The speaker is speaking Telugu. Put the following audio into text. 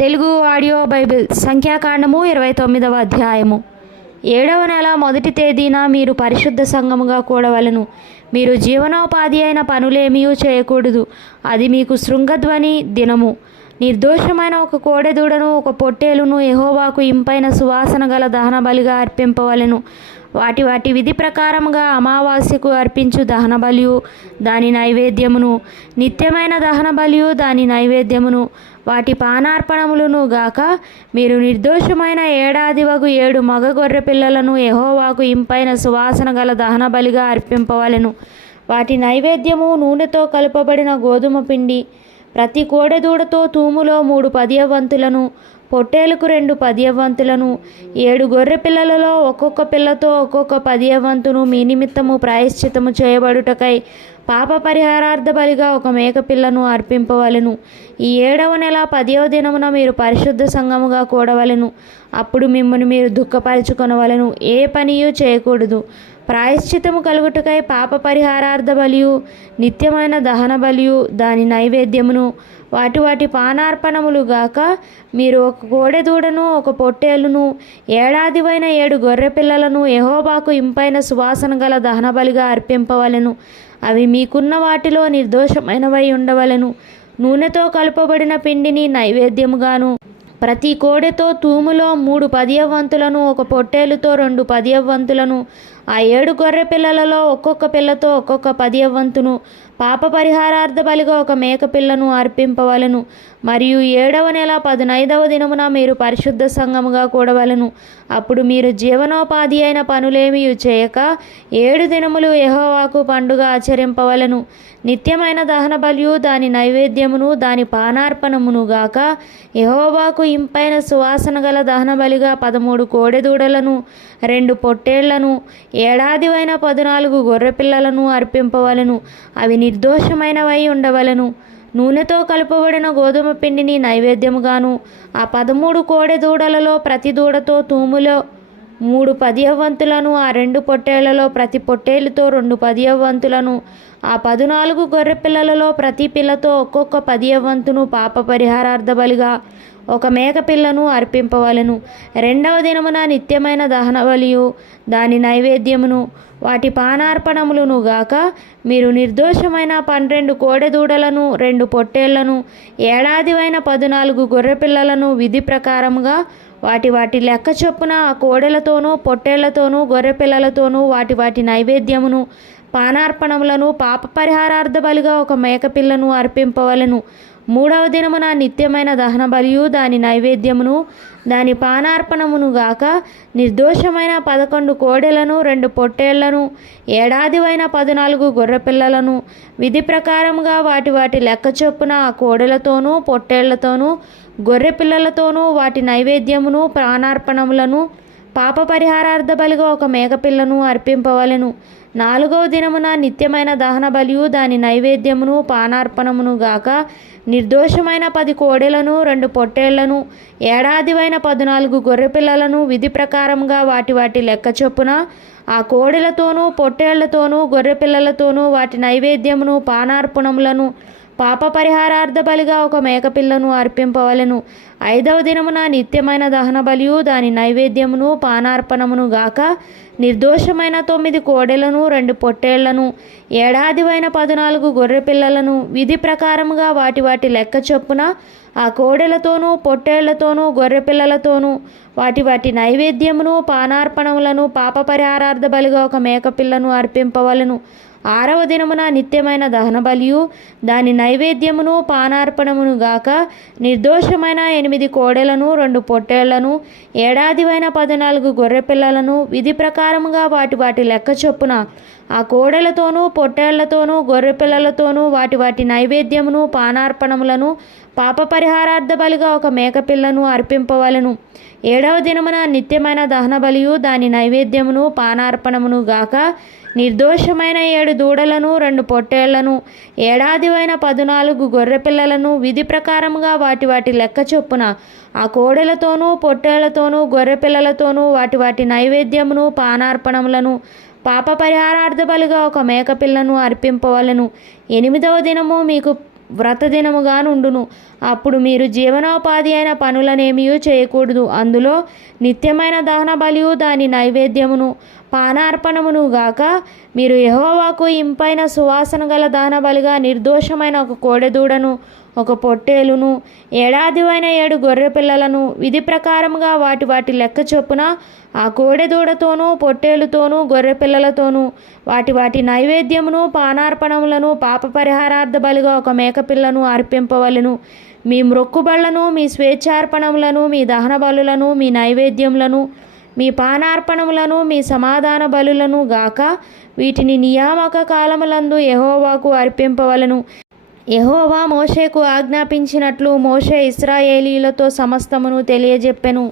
తెలుగు ఆడియో బైబిల్ సంఖ్యాకాండము 29వ అధ్యాయము. 7వ నెల మొదటి తేదీన మీరు పరిశుద్ధ సంఘముగా కూడవలెను. మీరు జీవనోపాధి అయిన పనులేమీ చేయకూడదు. అది మీకు శృంగధ్వని దినము. నిర్దోషమైన ఒక కోడెదూడను ఒక పొట్టేలును యెహోవాకు ఇంపైన సువాసన గల దహన బలిగా అర్పింపవలెను. వాటి వాటి విధి ప్రకారముగా అమావాస్యకు అర్పించు దహన బలియు దాని నైవేద్యమును, నిత్యమైన దహన బలియు దాని నైవేద్యమును, వాటి పానార్పణములను గాక మీరు నిర్దోషమైన ఏడాది వగు 7 మగ గొర్రె పిల్లలను యెహోవాకు ఇంపైన సువాసన గల దహన బలిగా అర్పింపవలెను. వాటి నైవేద్యము నూనెతో కలుపబడిన గోధుమ పిండి. ప్రతి కోడెదూడతో తూములో 3 10వ వంతులను, పొట్టేలుకు 2 10వ వంతులను, 7 గొర్రె పిల్లలలో ఒక్కొక్క పిల్లతో ఒక్కొక్క 10వ వంతును మీ నిమిత్తము ప్రాయశ్చితము చేయబడుటకై పాప పరిహారార్థ బలిగా ఒక మేక పిల్లను అర్పింపవలెను. ఈ 7వ నెల 10వ దినమున మీరు పరిశుద్ధ సంఘముగా కూడవలెను. అప్పుడు మిమ్మల్ని మీరు దుఃఖపరచుకొనవలెను, ఏ పనియూ చేయకూడదు. ప్రాయశ్చితము కలుగుటకై పాప పరిహారార్థ బలియు, నిత్యమైన దహన బలియు దాని నైవేద్యమును, వాటి వాటి పానార్పణములు గాక మీరు ఒక కోడెదూడను ఒక పొట్టేలును ఏడాదివైన 7 గొర్రె పిల్లలను యెహోవాకు ఇంపైన సువాసన గల దహన బలిగా అర్పింపవలెను. అవి మీకున్న వాటిలో నిర్దోషమైనవై ఉండవలెను. నూనెతో కలుపబడిన పిండిని నైవేద్యముగాను, ప్రతి కోడెతో తూములో 3 10వ వంతులను, ఒక పొట్టేలుతో 2 10వ వంతులను, ఆ 7 గొర్రె పిల్లలలో ఒక్కొక్క పిల్లతో ఒక్కొక్క 10వ వంతును పాప పరిహారార్థ బలిగా ఒక మేక పిల్లను అర్పింపవలెను. మరియు 7వ నెల 15వ దినమున మీరు పరిశుద్ధ సంఘముగా కూడవలెను. అప్పుడు మీరు జీవనోపాధి అయిన పనులేమీ చేయక 7 దినములు యెహోవాకు పండుగ ఆచరింపవలెను. నిత్యమైన దహన బలియు దాని నైవేద్యమును దాని పానార్పణమును గాక యెహోవాకు ఇంపైన సువాసన గల దహన బలిగా 13 కోడెదూడలను, 2 పొట్టేళ్లను, ఏడాదివైన 14 గొర్రె పిల్లలను అర్పింపవలెను. అవి నిర్దోషమైనవై ఉండవలెను. నూనెతో కలుపబడిన గోధుమ పిండిని నైవేద్యముగాను, ఆ 13 కోడెదూడలలో ప్రతి దూడతో తూములో 3 10వ వంతులను, ఆ 2 పొట్టేళ్లలో ప్రతి పొట్టేలుతో 2 10వ వంతులను, ఆ 14 గొర్రె పిల్లలలో ప్రతి పిల్లతో ఒక్కొక్క 10వ వంతును పాప పరిహారార్థ బలిగా ఒక మేక పిల్లను అర్పింపవలెను. 2వ దినమున నిత్యమైన దహన బలియు దాని నైవేద్యమును, వాటి పానార్పణములను గాక మీరు నిర్దోషమైన 12 కోడెదూడలను 2 పొట్టేళ్లను ఏడాదివైన 14 గొర్రె పిల్లలను విధి ప్రకారముగా వాటి వాటి లెక్క చొప్పున ఆ కోడెలతోనూ పొట్టేళ్లతోనూ గొర్రె పిల్లలతోనూ వాటి వాటి నైవేద్యమును పానార్పణములను పాప పరిహారార్థ బలిగా ఒక మేక పిల్లను అర్పింపవలెను. 3వ దినమున నిత్యమైన దహన బలియు దాని నైవేద్యమును దాని పానార్పణమును గాక నిర్దోషమైన 11 కోడెలను 2 పొట్టేళ్లను ఏడాదివైన 14 గొర్రె పిల్లలను విధి ప్రకారముగా వాటి వాటి లెక్క చొప్పున ఆ కోడెలతోనూ పొట్టేళ్లతోనూ గొర్రె పిల్లలతోనూ వాటి నైవేద్యమును ప్రాణార్పణములను పాప పరిహారార్థ బలిగా ఒక మేక పిల్లను అర్పింపవలెను. 4వ దినమున నిత్యమైన దహన బలియు దాని నైవేద్యమును పానార్పణమును గాక నిర్దోషమైన 10 కోడెలను 2 పొట్టేళ్లను ఏడాదివైన 14 గొర్రె పిల్లలను విధి ప్రకారముగా వాటి వాటి లెక్క చొప్పున ఆ కోడెలతోనూ పొట్టేళ్లతోనూ గొర్రె పిల్లలతోనూ వాటి నైవేద్యమును పానార్పణములను పాప పరిహారార్థ బలిగా ఒక మేక పిల్లను అర్పింపవలెను. 5వ దినమున నిత్యమైన దహన బలియు దాని నైవేద్యమును పానార్పణమును గాక నిర్దోషమైన 9 కోడెలను 2 పొట్టేళ్లను ఏడాదివైన 14 గొర్రె పిల్లలను విధి ప్రకారముగా వాటి వాటి లెక్క చొప్పున ఆ కోడెలతోనూ పొట్టేళ్లతోనూ గొర్రె పిల్లలతోనూ వాటి వాటి నైవేద్యమును పానార్పణములను పాప పరిహారార్థ బలిగా ఒక మేక పిల్లను అర్పింపవలెను. 6వ దినమున నిత్యమైన దహన బలియు దాని నైవేద్యమును పానార్పణమును గాక నిర్దోషమైన 8 కోడెలను 2 పొట్టేళ్లను ఏడాదివైన 14 గొర్రె పిల్లలను విధి ప్రకారముగా వాటి వాటి లెక్క చొప్పున ఆ కోడెలతోనూ పొట్టేళ్లతోనూ గొర్రె పిల్లలతోనూ వాటి వాటి నైవేద్యమును పానార్పణములను పాప పరిహారార్థ బలిగా ఒక మేక పిల్లను అర్పింపవలెను. 7వ దినమున నిత్యమైన దహన బలియు దాని నైవేద్యమును పానార్పణమును గాక నిర్దోషమైన 7 దూడలను 2 పొట్టేళ్లను ఏడాదివైన 14 గొర్రె పిల్లలను విధి ప్రకారముగా వాటి వాటి లెక్క చొప్పున ఆ కోడెలతోనూ పొట్టేళ్లతోనూ గొర్రె పిల్లలతోనూ వాటి వాటి నైవేద్యమును పానార్పణములను పాప పరిహారార్థ బలిగా ఒక మేక పిల్లను అర్పింపవలెను. 8వ దినము మీకు వ్రత దినముగా నుండును. అప్పుడు మీరు జీవనోపాధి అయిన పనులనేమీ చేయకూడదు. అందులో నిత్యమైన దహన బలియు దాని నైవేద్యమును పానార్పణమును గాక మీరు యెహోవాకు ఇంపైన సువాసన గల దహన బలిగా నిర్దోషమైన ఒక కోడెదూడను, ఒక పొట్టేలును, ఏడాదివైన 7 గొర్రె పిల్లలను విధి ప్రకారముగా వాటి వాటి లెక్క చొప్పున ఆ కోడెదూడతోనూ పొట్టేలుతోనూ గొర్రె పిల్లలతోనూ వాటి వాటి నైవేద్యమును పానార్పణములను పాప పరిహారార్థ బలిగా ఒక మేకపిల్లను అర్పింపవలెను. మీ మ్రొక్కుబళ్లను, మీ స్వేచ్ఛార్పణములను, మీ దహన బలులను, మీ నైవేద్యములను, మీ పానార్పణములను, మీ సమాధాన బలులను గాక వీటిని నియామక కాలములందు యెహోవాకు అర్పింపవలెను. యెహోవా మోషేకు ఆజ్ఞాపించినట్లు మోషే ఇశ్రాయేలీయులతో సమస్తమును తెలియజెప్పెను.